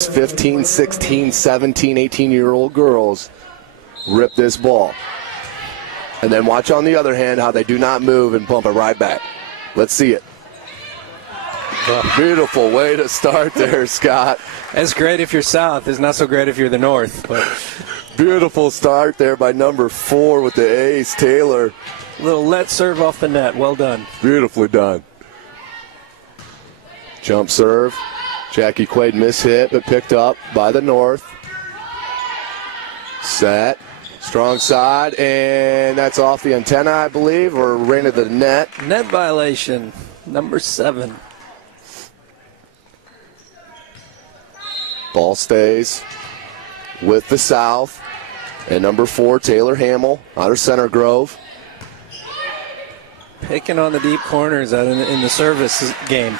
15, 16, 17, 18-year-old girls rip this ball. And then watch on the other hand how they do not move and pump it right back. Let's see it. Beautiful way to start there, Scott. That's great if you're south. It's not so great if you're the north. But beautiful start there by number 4 with the ace, Taylor. Little let serve off the net. Well done. Beautifully done. Jump serve. Jackie Quaid mishit, but picked up by the north. Set. Strong side, and that's off the antenna, I believe, or ran to the net. Net violation, number 7. Ball stays with the south. And number 4, Taylor Hamill, out of Center Grove. Picking on the deep corners in the service game.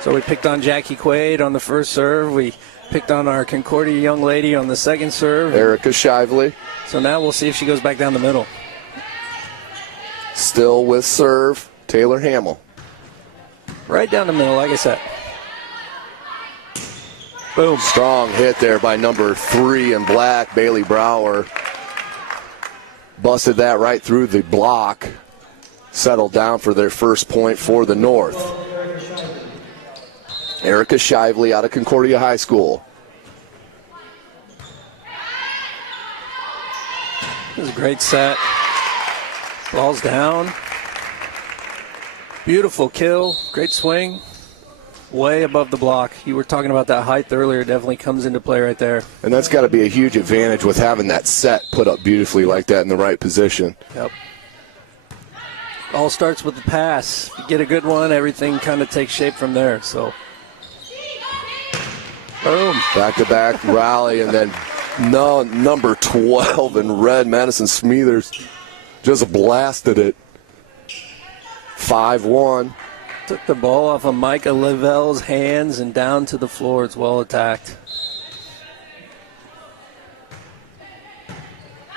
So we picked on Jackie Quaid on the first serve. We picked on our Concordia young lady on the second serve. Erica Shively. So now we'll see if she goes back down the middle. Still with serve, Taylor Hamill. Right down the middle, like I said. Boom. Strong hit there by number 3 in black, Bailey Brouwer. Busted that right through the block. Settled down for their first point for the North. Erica Shively out of Concordia High School. This is a great set. Ball's down. Beautiful kill. Great swing. Way above the block. You were talking about that height earlier. Definitely comes into play right there. And that's got to be a huge advantage with having that set put up beautifully like that in the right position. Yep. All starts with the pass. If you get a good one, everything kind of takes shape from there. So, boom. Back-to-back rally, and then number 12 in red, Madison Smethers, just blasted it. 5-1. Took the ball off of Micah Lavell's hands and down to the floor. It's well attacked.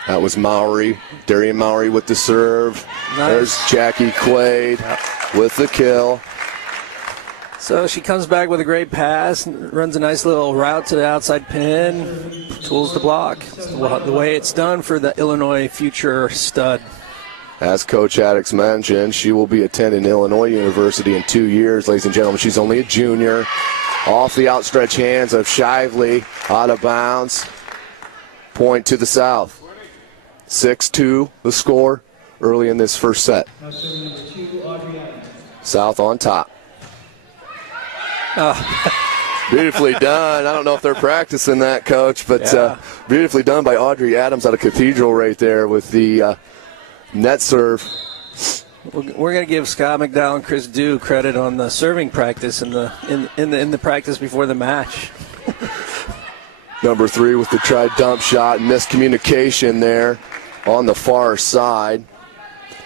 That was Mowry, Darian Mowry with the serve. Nice. There's Jackie Quaid with the kill. So she comes back with a great pass, runs a nice little route to the outside pin, tools the block. It's the way it's done for the Illinois future stud. As Coach Addix mentioned, she will be attending Illinois University in 2 years, ladies and gentlemen. She's only a junior. Off the outstretched hands of Shively, out of bounds. Point to the south. 6-2 the score early in this first set. South on top. Beautifully done. I don't know if they're practicing that, Coach, but beautifully done by Audrey Adams out of Cathedral right there with the net serve. We're going to give Scott McDowell and Chris Dew credit on the serving practice in the practice before the match. Number 3 with the try dump shot, miscommunication there on the far side.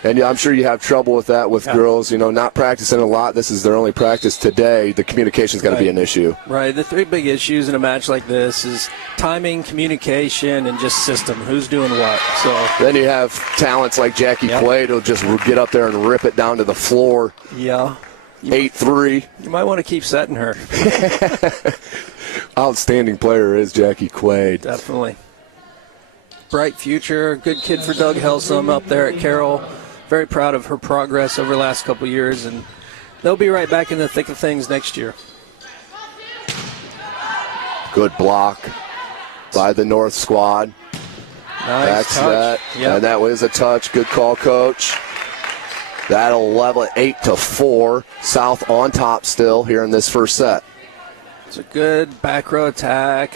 And yeah, I'm sure you have trouble with that with girls, not practicing a lot. This is their only practice today. The communication's got to be an issue. Right. The 3 big issues in a match like this is timing, communication, and just system. Who's doing what? So then you have talents like Jackie Quaid who'll just get up there and rip it down to the floor. Yeah. 8-3. You might want to keep setting her. Outstanding player is Jackie Quaid. Definitely. Bright future. Good kid for Doug Helsum up there at Carroll. Very proud of her progress over the last couple of years, and they'll be right back in the thick of things next year. Good block by the North squad. Nice touch. And that was a touch. Good call, Coach. That'll level it 8-4. South on top still here in this first set. It's a good back row attack.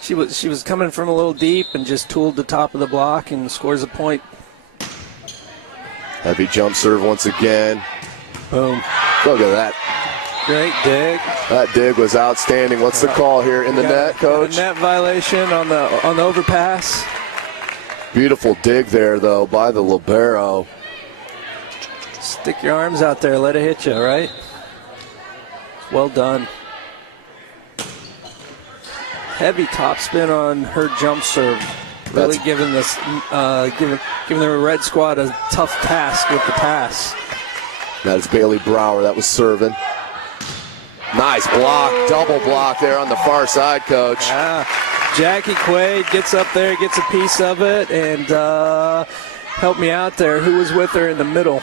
She was coming from a little deep and just tooled the top of the block and scores a point. Heavy jump serve once again. Boom. Look at that. Great dig. That dig was outstanding. What's the call here in the net, Coach? Net violation on the overpass. Beautiful dig there, though, by the libero. Stick your arms out there. Let it hit you, right? Well done. Heavy topspin on her jump serve. Really giving the red squad a tough task with the pass. That is Bailey Brouwer. That was serving. Nice block, double block there on the far side, Coach. Yeah. Jackie Quaid gets up there, gets a piece of it, and help me out there. Who was with her in the middle?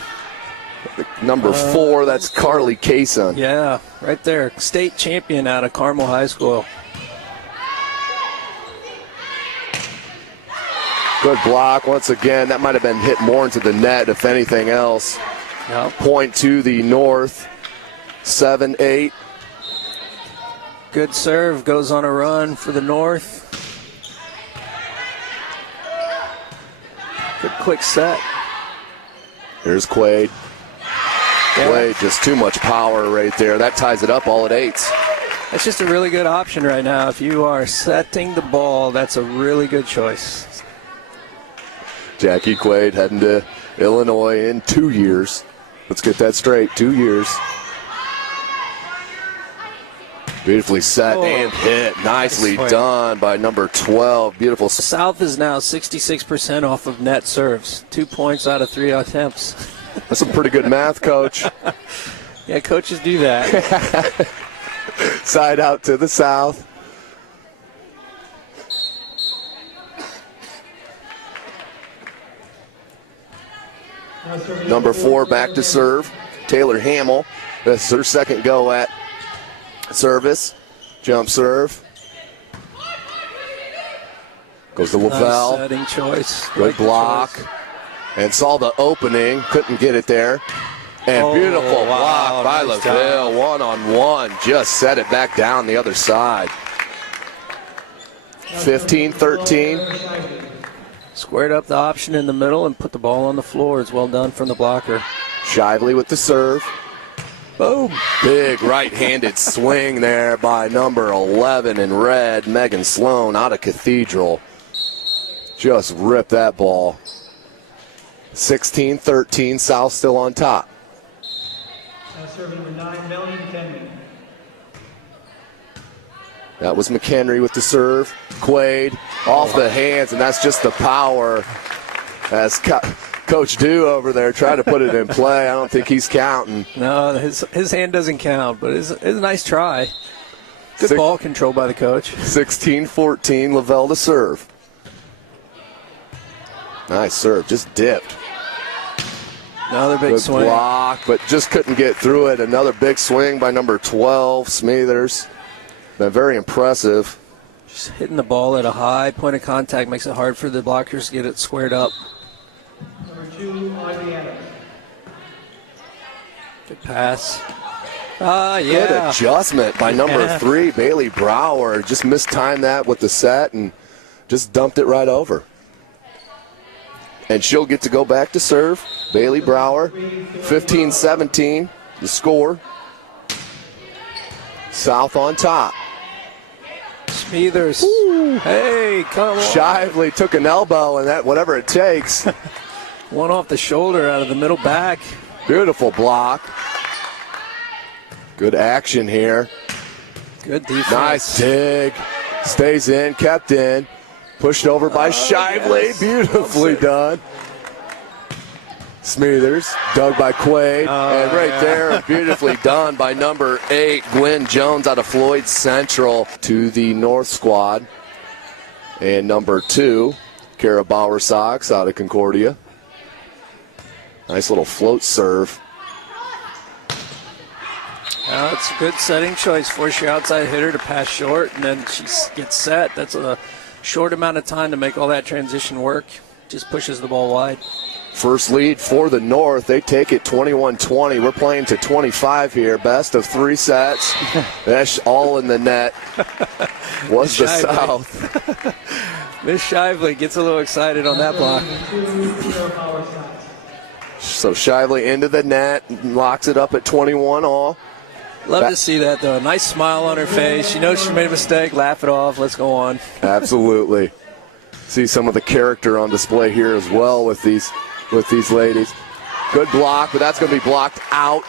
Number 4, that's Carly Cason. Yeah, right there. State champion out of Carmel High School. Good block once again. That might have been hit more into the net, if anything else. Yep. Point to the north, 7-8. Good serve, goes on a run for the north. Good quick set. Here's Quaid. Quaid, just too much power right there. That ties it up all at 8s. That's just a really good option right now. If you are setting the ball, that's a really good choice. Jackie Quaid heading to Illinois in 2 years. Let's get that straight, 2 years. Beautifully set and hit. Nicely done by number 12. Beautiful. South is now 66% off of net serves. 2 points out of 3 attempts. That's some pretty good math, Coach. Yeah, coaches do that. Side out to the south. Number 4 back to serve. Taylor Hamill. This is her second go at service. Jump serve. Goes to Lavelle. Nice setting choice. Good block. And saw the opening. Couldn't get it there. And beautiful block by Lavelle. One-on-one. Just set it back down the other side. 15-13. Squared up the option in the middle and put the ball on the floor. It's well done from the blocker. Shively with the serve. Boom. Big right-handed swing there by number 11 in red, Megan Sloan out of Cathedral. Just ripped that ball. 16-13, South still on top. Serving number 9, Melanie McHenry. That was McHenry with the serve. Quaid off the hands, and that's just the power. As Coach Dew over there tried to put it in play. I don't think he's counting. No, his hand doesn't count, but it's a nice try. Good ball control by the coach. 16-14, Lavelle to serve. Nice serve, just dipped. Another big swing. Good block, but just couldn't get through it. Another big swing by number 12, Smethers. Been very impressive. Just hitting the ball at a high point of contact makes it hard for the blockers to get it squared up. Number 2, Audrey Adams. Good pass. Good adjustment by number 3, Bailey Brouwer. Just mistimed that with the set and just dumped it right over. And she'll get to go back to serve. Bailey Brouwer, 15-17, the score. South on top. Smethers. Hey, come on. Shively took an elbow, and that whatever it takes. One off the shoulder out of the middle back. Beautiful block. Good action here. Good defense. Nice dig. Stays in, kept in. Pushed over by Shively. Yes. Beautifully done. Smethers, dug by Quaid. And right there, beautifully done by number 8, Gwen Jones out of Floyd Central to the North squad. And number 2, Kara Bauer Sox out of Concordia. Nice little float serve. It's a good setting choice. Force your outside hitter to pass short, and then she gets set. That's a short amount of time to make all that transition work. Just pushes the ball wide. First lead for the North. They take it 21-20. We're playing to 25 here. Best of 3 sets. That's all in the net. Was the South. Miss Shively gets a little excited on that block. So Shively into the net, locks it up at 21 all. Love to see that, though. Nice smile on her face. She knows she made a mistake. Laugh it off. Let's go on. Absolutely. See some of the character on display here as well with these ladies. Good block, but that's going to be blocked out.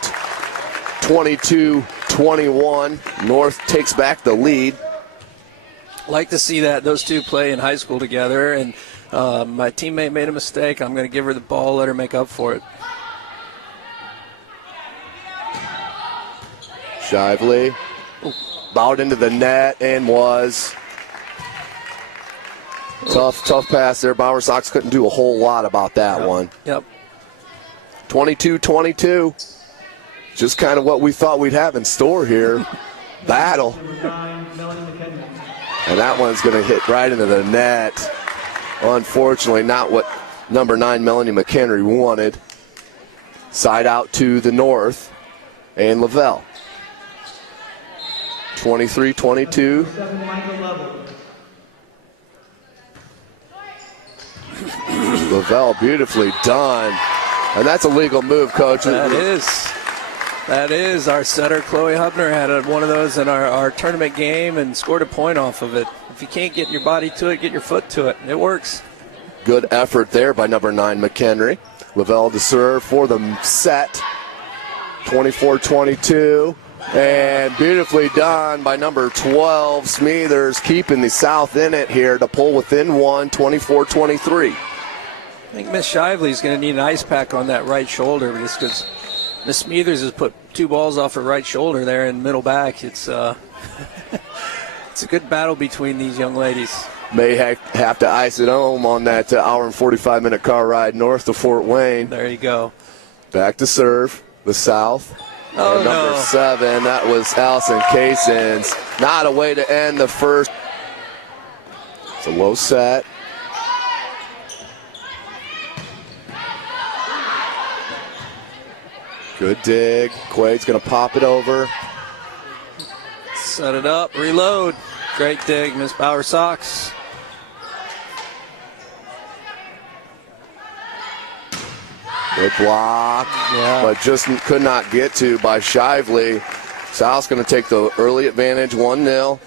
22-21. North takes back the lead. Like to see that those two play in high school together. And my teammate made a mistake. I'm going to give her the ball, let her make up for it. Shively Bowed into the net and was. Tough pass there. Brouwer Sox couldn't do a whole lot about that one. Yep. 22-22. Just kind of what we thought we'd have in store here. Battle. And that one's going to hit right into the net. Unfortunately, not what number 9 Melanie McHenry wanted. Side out to the north. And Lavelle. 23-22. Lavelle beautifully done. And that's a legal move, Coach. That is. Our setter, Chloe Hubner, had one of those in our tournament game and scored a point off of it. If you can't get your body to it, get your foot to it. It works. Good effort there by number 9 McHenry. Lavelle to serve for the set. 24-22. And beautifully done by number 12, Smethers, keeping the South in it here to pull within one, 24-23. I think Miss Shively's going to need an ice pack on that right shoulder just because Miss Smethers has put 2 balls off her right shoulder there in middle back. It's it's a good battle between these young ladies. May have to ice it home on that hour and 45-minute car ride north to Fort Wayne. There you go. Back to serve, the South. Oh, and number no. 7, that was Allison Casins. Not a way to end the first. It's a low set. Good dig. Quaid's going to pop it over. Set it up, reload. Great dig, Miss Brouwer Sox. Good block, but just could not get to by Shively. South's going to take the early advantage, 1-0.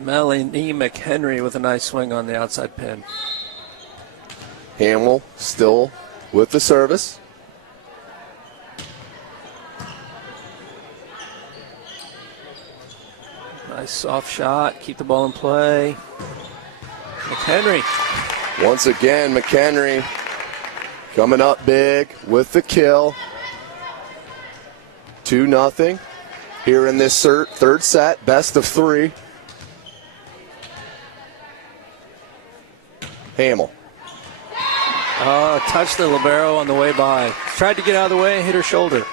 Melanie McHenry with a nice swing on the outside pin. Hamill still with the service. Nice soft shot, keep the ball in play. McHenry. Once again, McHenry coming up big with the kill. 2-0 here in this third set, best of 3. Hamill. Touched the libero on the way by. Tried to get out of the way and hit her shoulder.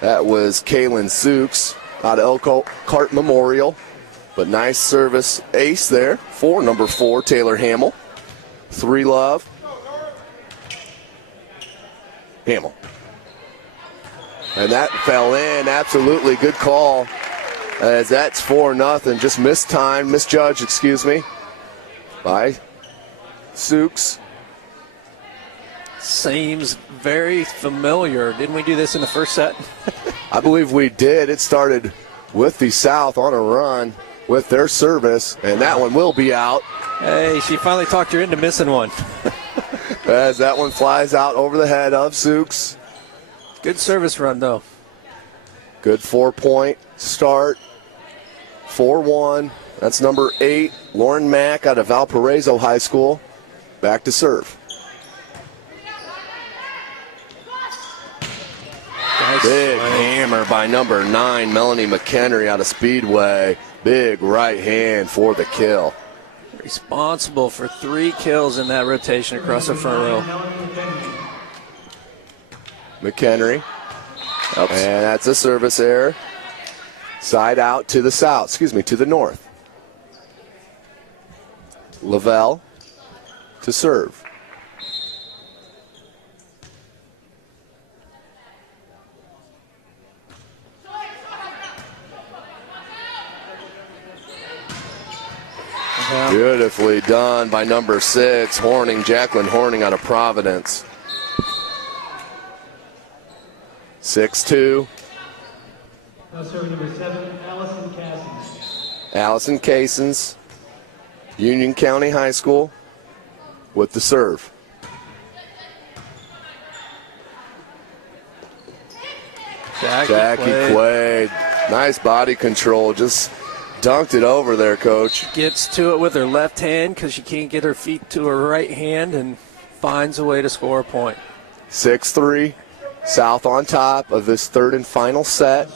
That was Kaylin Zooks out of Elkhart Memorial. But nice service ace there for number 4, Taylor Hamill. 3-love. Hamill. And that fell in. Absolutely good call. As that's 4-0. Just misjudged, by Zooks. Seems very familiar. Didn't we do this in the first set? I believe we did. It started with the South on a run with their service, and that one will be out. Hey, she finally talked her into missing one. As that one flies out over the head of Zooks. Good service run, though. Good 4-point start. 4-1. That's number 8, Lauren Mack out of Valparaiso High School. Back to serve. Nice Big swing. hammer by number 9, Melanie McHenry out of Speedway. Big right hand for the kill. Responsible for 3 kills in that rotation across the front row. McHenry. And that's a service error. Side out to the south, to the north. Lavelle to serve. Beautifully done by number 6, Horning, Jacqueline Horning out of Providence. 6-2. Now serving number 7, Allison Cassins. Allison Casins, Union County High School, with the serve. Jackie Quaid. Nice body control. Just dunked it over there, Coach. Gets to it with her left hand because she can't get her feet to her right hand and finds a way to score a point. 6-3. South on top of this third and final set.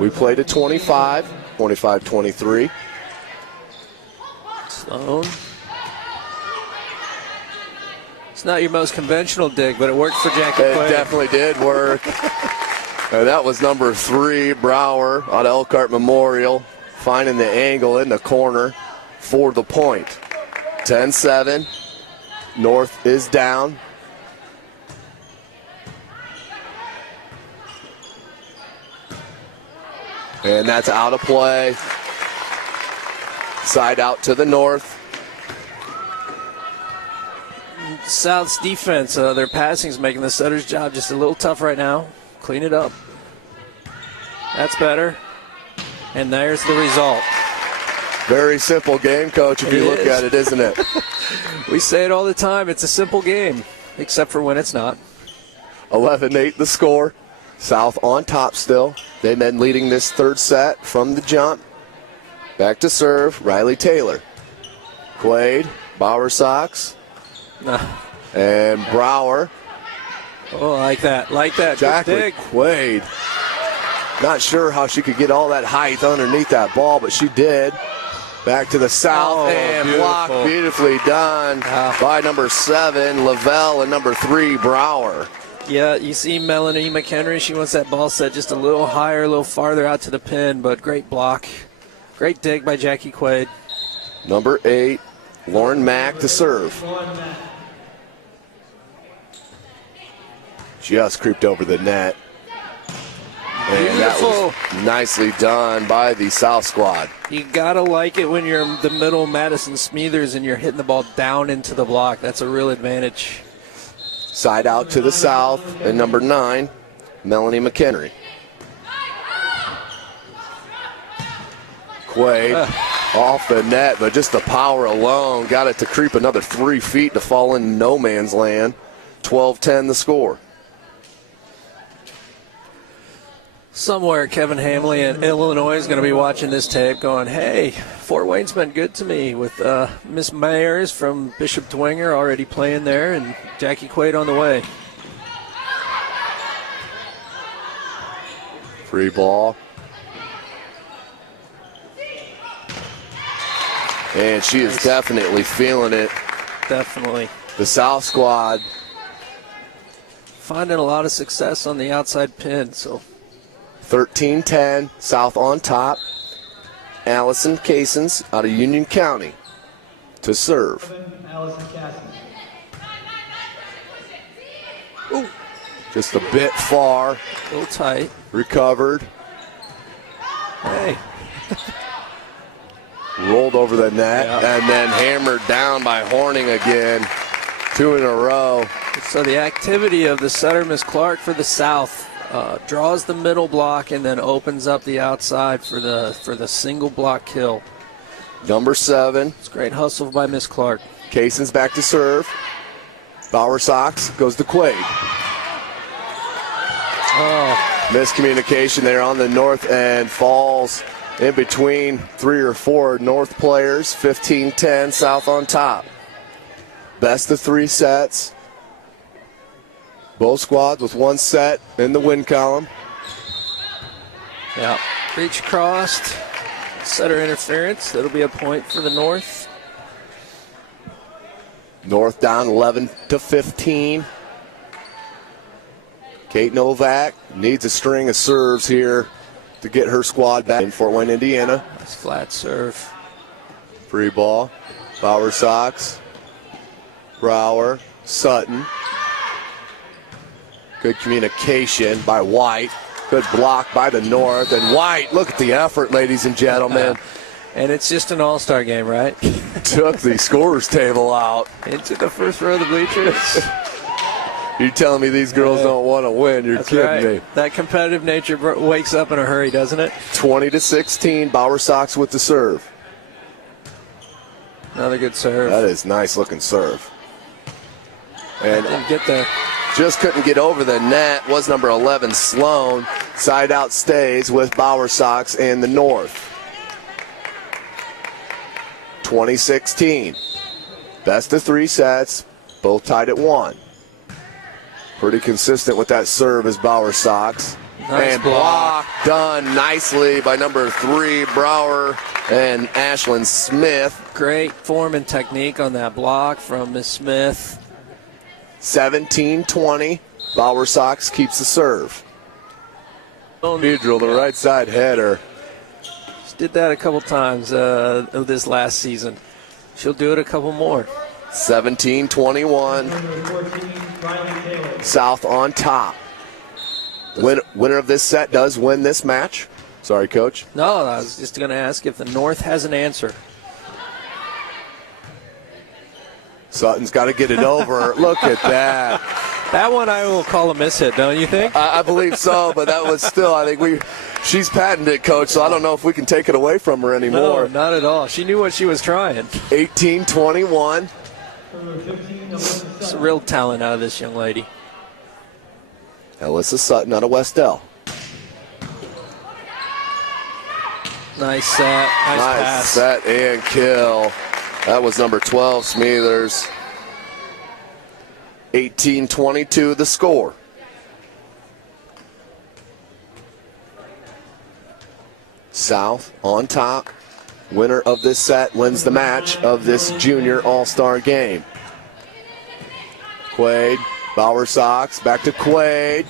We played at 25. 25-23. Sloan. It's not your most conventional dig, but it worked for Jackie It Quaid. definitely did work. And that was number 3, Brouwer out of Elkhart Memorial, finding the angle in the corner for the point. 10-7. North is down. And that's out of play. Side out to the North. South's defense, their passing's making the setter's job just a little tough right now. Clean it up. That's better. And there's the result. Very simple game, Coach, if you look at it, isn't it? We say it all the time. It's a simple game, except for when it's not. 11-8 the score. South on top still. They've been leading this third set from the jump. Back to serve, Riley Taylor. Quaid, Brouwer Sox, and Brouwer. Oh, like that. Like that. Jackie Good dig. Quaid. Not sure how she could get all that height underneath that ball, but she did. Back to the south, Oh, and beautiful. blocked, beautifully done by number 7, Lavelle, and number 3, Brouwer. Yeah, you see Melanie McHenry. She wants that ball set just a little higher, a little farther out to the pin, but great block. Great dig by Jackie Quaid. Number 8, Lauren Mack to serve. Just creeped over the net. And that was nicely done by the South squad. You gotta like it when you're in the middle Madison Smethers and you're hitting the ball down into the block. That's a real advantage. Side out to the south, and number 9, Melanie McHenry. Quaid off the net, but just the power alone got it to creep another 3 feet to fall in no man's land. 12-10 the score. Somewhere Kevin Hamley in Illinois is going to be watching this tape going, hey, Fort Wayne's been good to me with Miss Mayers from Bishop Dwenger already playing there and Jackie Quaid on the way. Free ball. And she is definitely feeling it. Definitely. The South squad. Finding a lot of success on the outside pin, so 13-10, South on top. Allison Casons out of Union County to serve. Allison Casson. Ooh. Just a bit far. a little tight. Recovered. Hey. Rolled over the net and then hammered down by Horning again. 2 in a row. So the activity of the setter, Miss Clark, for the South draws the middle block and then opens up the outside for the single block kill. Number 7. It's great hustle by Miss Clark. Cason's back to serve. Brouwer Sox goes to Quaid. Oh, Miscommunication there on the north end. Falls in between 3 or 4 North players. 15-10, South on top. Best of 3 sets. Both squads with 1 set in the win column. yeah. Reach crossed. Setter interference. That'll be a point for the North. North down 11-15. Kate Novak needs a string of serves here to get her squad back in Fort Wayne, Indiana. Nice flat serve. Free ball. Brouwer Sox. Brouwer. Sutton. Good communication by White. Good block by the North. And White, look at the effort, ladies and gentlemen. And it's just an all-star game, right? Took the scorer's table out. Into the first row of the bleachers. You're telling me these girls don't want to win. You're That's kidding right. me. That competitive nature wakes up in a hurry, doesn't it? 20-16, Brouwer Sox with the serve. Another good serve. That is nice looking serve. And Didn't get there. just couldn't get over the net was number 11, Sloan. Side out stays with Brouwer Sox in the North. 20-16. Best of 3 sets, both tied at 1. Pretty consistent with that serve as Brouwer Sox. Nice and block. done nicely by number 3, Brouwer and Ashlyn Smith. Great form and technique on that block from Miss Smith. 17-20. Brouwer Sox keeps the serve. Cathedral, the right side header. She did that a couple times this last season. She'll do it a couple more. 17-21. Number 14, Riley Taylor. South on top. Winner of this set does win this match. Sorry, Coach. No, I was just going to ask if the North has an answer. Sutton's got to get it over. Look at that. That one I will call a mishit, don't you think? I believe so, but that was still, I think she's patented it, Coach, so I don't know if we can take it away from her anymore. No, not at all. She knew what she was trying. 18-21. Number 15, Alyssa It's a Sutton. real talent out of this young lady. Alyssa Sutton out of Westell. Nice set. Nice pass. Set and kill. That was number 12, Smithers. 18-22 the score. South on top. Winner of this set wins the match of this junior all-star game. Quaid, Brouwer Sox, back to Quaid.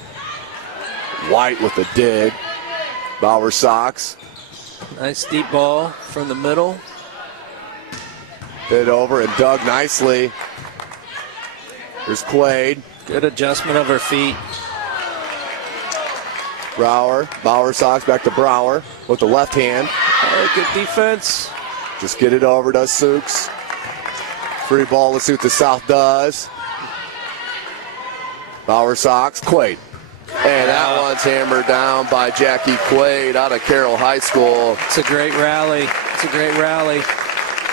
White with a dig. Brouwer Sox. Nice deep ball from the middle. Hit over and dug nicely. Here's Quaid. Good adjustment of her feet. Brouwer Sox back to Brouwer with the left hand. Oh, good defense. Just get it over, does Sooks. Free ball, let's see what the South does. Brouwer Sox, Quaid. And that one's hammered down by Jackie Quaid out of Carroll High School. It's a great rally. It's a great rally.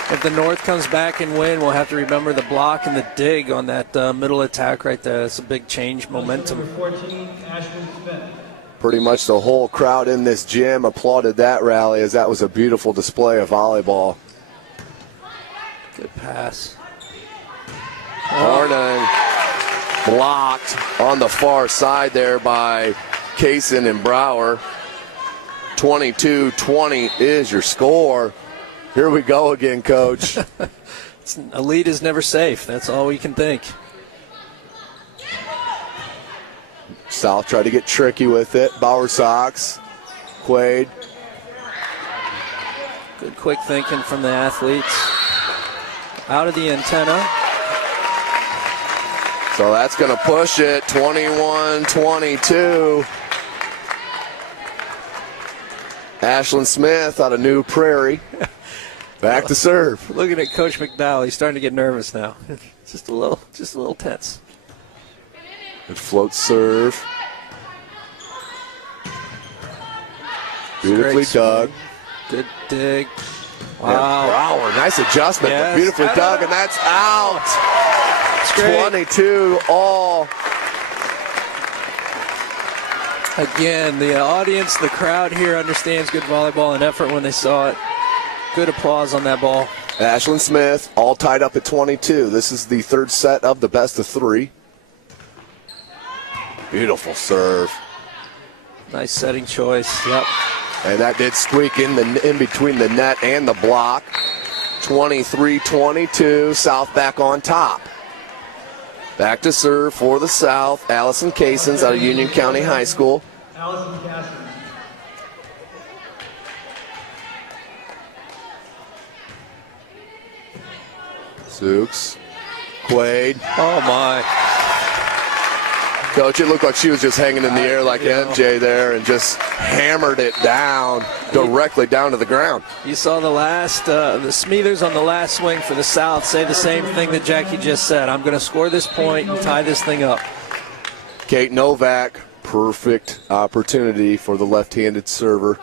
If the North comes back and win, we'll have to remember the block and the dig on that middle attack right there. It's a big change momentum. Number 14, Ashlyn Smith. Pretty much the whole crowd in this gym applauded that rally as that was a beautiful display of volleyball. Good pass. Arnon blocked on the far side there by Kaysen and Brouwer. 22-20 is your score. Here we go again, Coach. A lead is never safe. That's all we can think. South tried to get tricky with it. Brouwer Sox. Quaid. Good quick thinking from the athletes. Out of the antenna. So that's going to push it. 21-22. Ashlyn Smith out of New Prairie. Back to serve. Looking at Coach McDowell, he's starting to get nervous now. Just a little tense. Good float serve. Beautifully dug. Good dig. Wow. Wow. Brouwer, nice adjustment. Yes. But beautifully dug, and that's out. It's great. 22 all. Again, the audience, the crowd here understands good volleyball and effort when they saw it. Good applause on that ball. Ashlyn Smith, all tied up at 22. This is the third set of the best of three. Beautiful serve. Nice setting choice. Yep. And that did squeak in between the net and the block. 23-22, South back on top. Back to serve for the South, Allison Casons out of Union County High School. Allison Casson. Sooks, Quaid. Oh, my. Coach, it looked like she was just hanging in the air like MJ there and just hammered it down, directly down to the ground. You saw the Smithers on the last swing for the South say the same thing that Jackie just said. I'm going to score this point and tie this thing up. Kate Novak, perfect opportunity for the left-handed server.